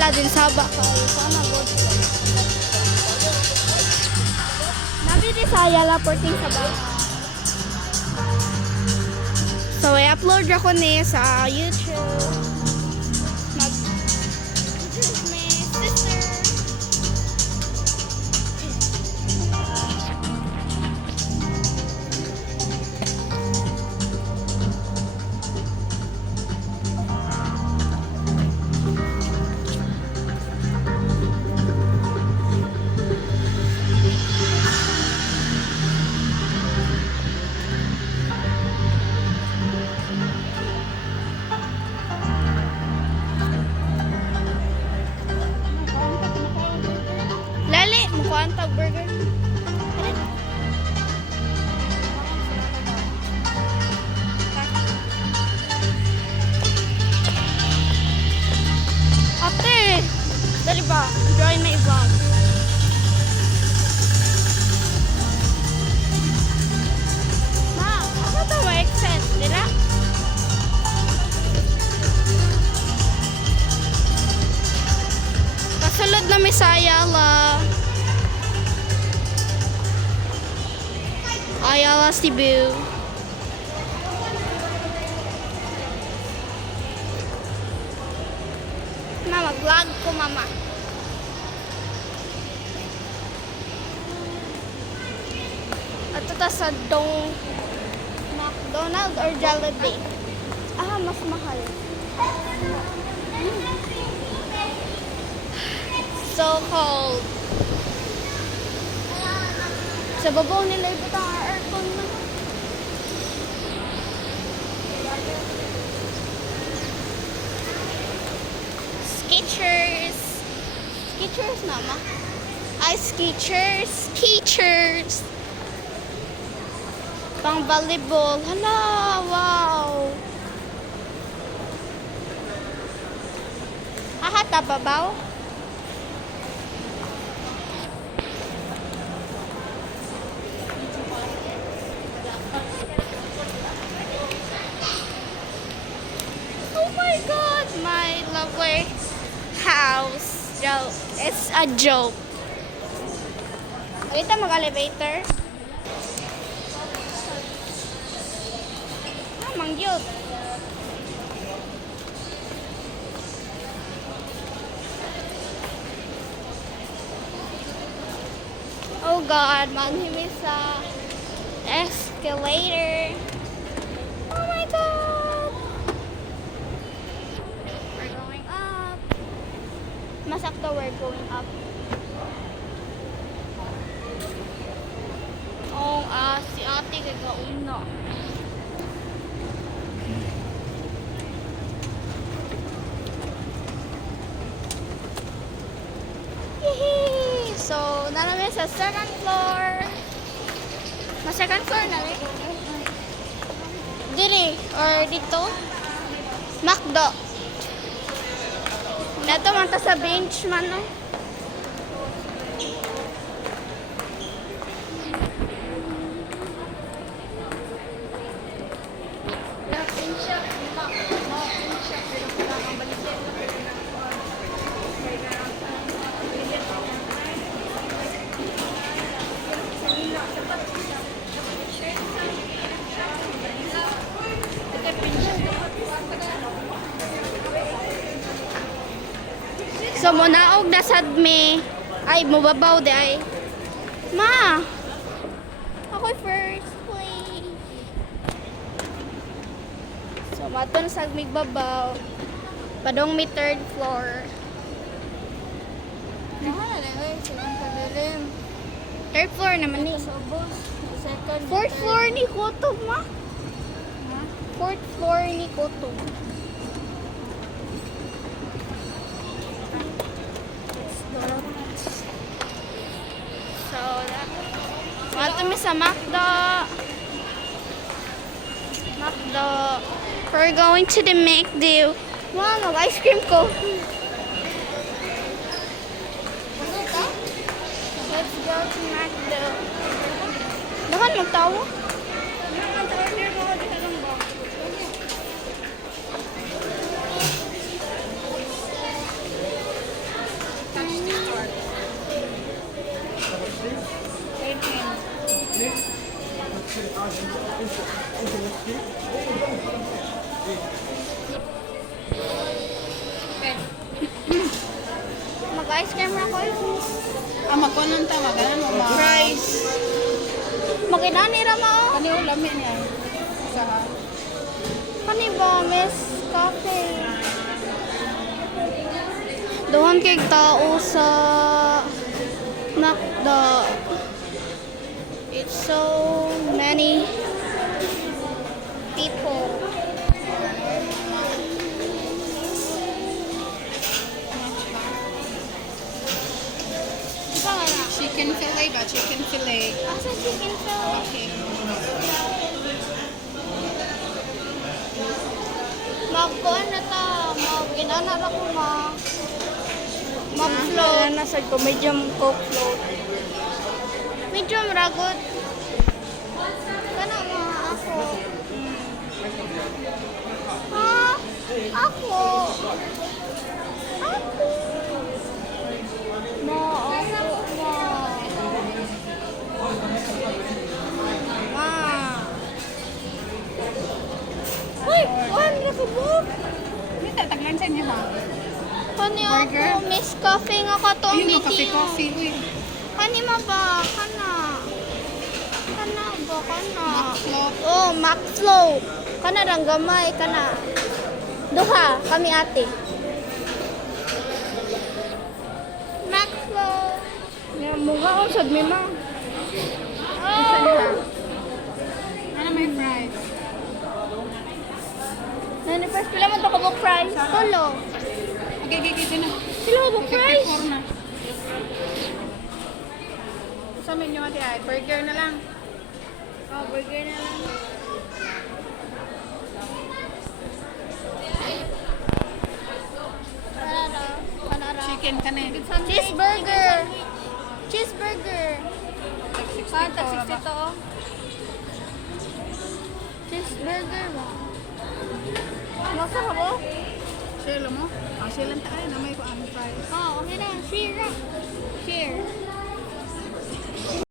Bisaya din Sabah kayo. Sana good. Nabi Bisaya la porting Sabah. So, i-upload ako ni sa YouTube. Mag-introduce my sister. Lali, mukha ang tag-burger. Ate, dali ba? Join my vlog. Ma, ako to mo exit, dila? Kasulod na Misaya la. Ayala Cebu. Mama, vlog ko mama. At ito sa McDonald's or Jollibee. Ah, mas mahal. So cold. Sa babaw nila ibutang ang aircon na. Skechers. Skechers mama. Ay, Skechers. Skechers. Pang volleyball. Hala, wow. Aha, tababaw. Oh my God, my lovely house. Joke. It's a joke. Kita mag-elevator. Ah, mangyod. Oh God, manhimis sa escalator. Oh my God. We're going up. Masakto, we're going up. Oh, si ate gagauna. Yee! So, namin sa second floor. Second floor na rin. Diri, or dito. McDo. Dito man ta sa bench man, no? So, munaog na sad me. Ay, mubabaw di ay. Ma! Ako'y first place. So, mato na sad mig babaw. Padong mi third floor. Third floor naman ni. Fourth floor ni Kutob, ma. Fourth floor ni Kutob. So, mato mi sa McDo. We're going to the McDo. Wow, nag-ice cream ko. Let's go to McDo. Dahan magtawa? Mag-ice cream na ko. Magkunan ta, maganan mo ma. Fries. Makinani ra mo. Kani ulami niya. Sa Kani ba, Miss Cafe? Doon kay tao sa McDo. It's so many people. Ito nga na. chicken fillet ba? Chicken fillet. Asa chicken fillet? Okay. Mag-kuhan na ta. Mag-ginana ra ko mag-float. Nasa ko, medium coke float. Medium ragot. Kana mga ako. Ha? Ako. Ako. Ma, ako. Ma. Uy, kuhan na ko mo. May tataglan sa inyo ba? Kani Burger? ako, Miss Coffee nga ka to ang Ayun, meeting. coffee. Uy. Kani ma ba? Kana. Kana ba? Kana. Float. Oh, McFloat. Kana rang gamay. Kana. Duha, kami ate. McFloat. Ya, mukha ko sad may ma. Oh. Ano may fries? Nani first pila man to kabok fries. Tolo. Okay, na. Sila kabok fries. 54 na. Sa menu ate ay burger na lang. Oh, burger na lang. Kanara. Kanara. Chicken ka na. Cheeseburger. Cheeseburger. Tag 60 60 to. Cheeseburger ba? Masa ka ba? Share mo? Share lang tayo na may ko ang fries. Oh, okay na. Share. Share.